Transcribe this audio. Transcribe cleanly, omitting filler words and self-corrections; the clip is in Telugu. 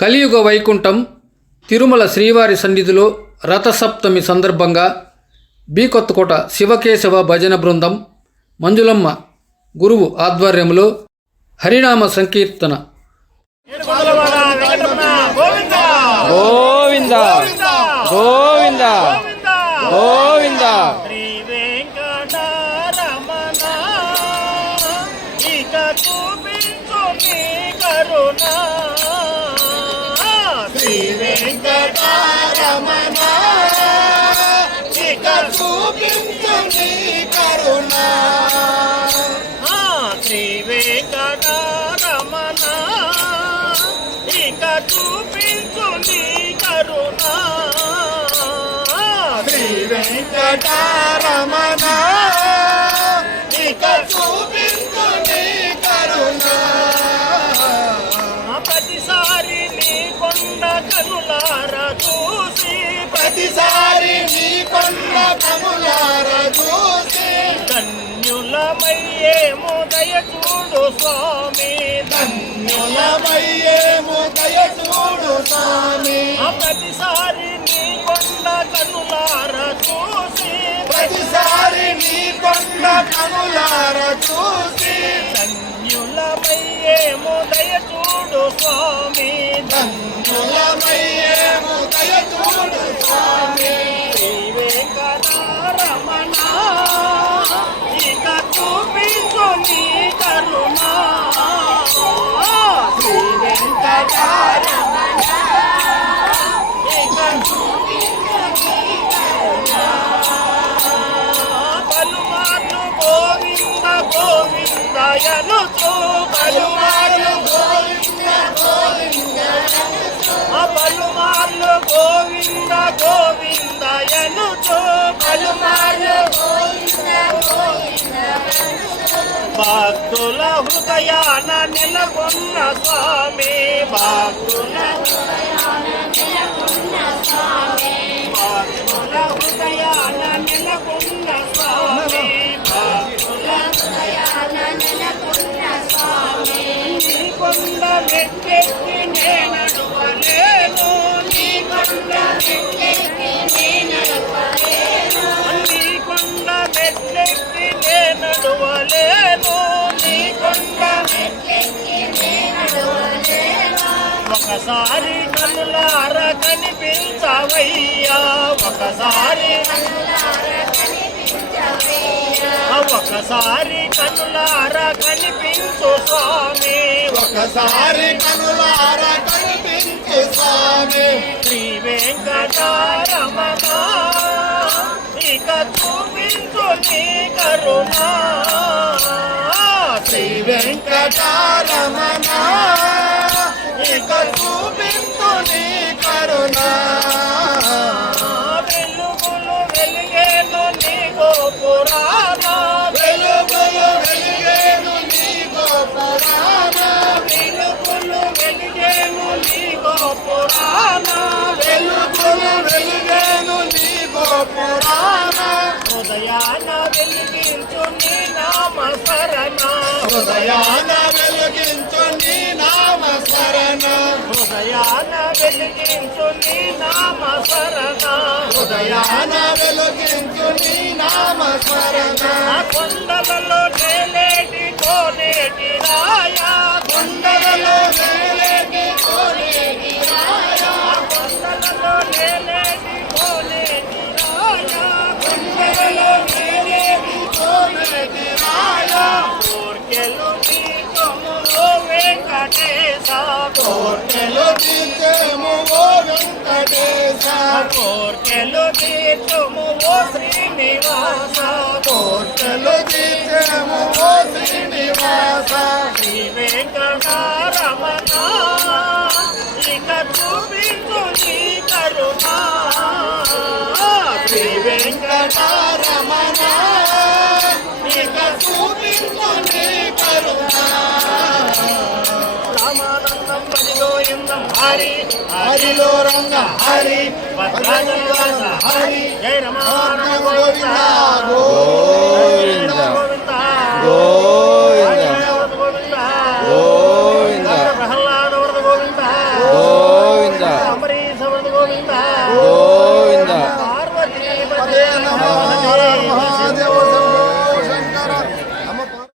కలియుగ వైకుంఠం తిరుమల శ్రీవారి సన్నిధిలో రథసప్తమి సందర్భంగా బి కొత్తకోట శివకేశవ భజన బృందం మంజులమ్మ గురువు ఆధ్వర్యంలో హరినామ సంకీర్తన. గోవింద గోవింద గోవింద శ్రీ వెంకటరమణ ఇక చూపించు నీ కరుణ. శ్రీ వెంకటరమణ ఇక చూపించు నీ కరుణ. శ్రీ వెంకటరమణ ఇక చూపించు నీ కరుణ. ప్రతిసారి నీ కొండ కనులార చూసి, ప్రతిసారి నీ కొండ కనులార చూసి ధన్యులమయ్యేము దయ చూడు స్వామి. ధన్యులమయ్యేము దయ చూడు స్వామి. ప్రతిసారి నీ కొండ కనులార చూసి, ప్రతిసారి నీ కొండ కనులార చూసి ధన్యులమయ్యేము దయ చూడు స్వామి. ధన్యులమయ్యేము దయ చూడు స్వామి. శ్రీ వెంకటరమణ ఇక చూపించు నీ కరుణ. శ్రీ వెంకటరమణ ఇక చూపించు నీ కరుణ. పలుమార్లు గోవింద గోవిందయను పలుమార్లు గోవింద గోవిందయను పలుమార్లు గోవింద గోవిందయను పలుమార్లు గోవింద గోవిందయను భక్తుల హృదయాన నెలకొన్న స్వామి. భక్తుల హృదయాన నెలకొన్న స్వామి. భక్తుల హృదయాన నెలకొన్న స్వామి. భక్తుల హృదయాన నెలకొన్న స్వామి. నీ కొండ మెట్టెక్కి నేనడువలేను. నీ కొండ మెట్టెక్కి నేనడువలేను. నీ కొండ మెట్టెక్కి నేనడువలేను. నీ కొండ మెట్టెక్కి నేనడువలేను. ఒకసారి కనులార కనిపించవయ్యా. ఒకసారి కనులార కనిపించవయ్యా. ఒకసారి కనులార కనిపించు స్వామి. ఒకసారి కనులార కనిపించు స్వామి. శ్రీ వెంకటరమణ ఇక చూపించు నీ కరుణ. శ్రీ వెంకటరమణ ఇక చూపించు నీ కరుణ. వెలుగులు వెలిగేను నీ గోపురాన. వెలుగులు వెలిగేను నీ గోపురాన. వెలుగులు వెలిగేను నీ గోపురాన. వెలుగులు వెలిగేను నీ గోపురాన. హృదయాన వెలిగించు నీ నామ స్మరణ. హృదయాన వెలిగించు నీ నామ స్మరణ. హృదయాన వెలిగించు నీ నామ స్మరణ. హృదయాన వెలిగించు నీ నామ స్మరణ. కొండలలో నేలేటి కోనేటి రాయా. కొండలలో నేలేటి కోనేటి రాయా. కొండలలో నేలేటి కోనేటి రాయా. కొండలలో నేలేటి కోనేటి రాయా. కోర్కెలు తీర్చము ఓ వెంకటేశ. కోర్కెలు తీర్చము ఓ వెంకటేశ. కోర్కెలు తీర్చము ఓ శ్రీనివాస. కోర్కెలు తీర్చము ఓ శ్రీనివాస. శ్రీ వెంకటరమణ ఇక చూపించు నీ కరుణ. శ్రీ వెంకటరమణ ఇక చూపించు నీ కరుణ. రామానందం పరిగోయిందం హరి హరిలో రంగ హరి భద్రాచలవాస హరి. జయ రమారమణ గోవింద గోవింద గోవింద గోవింద గోవింద గోవింద. ప్రహ్లాద గోవింద. గోవింద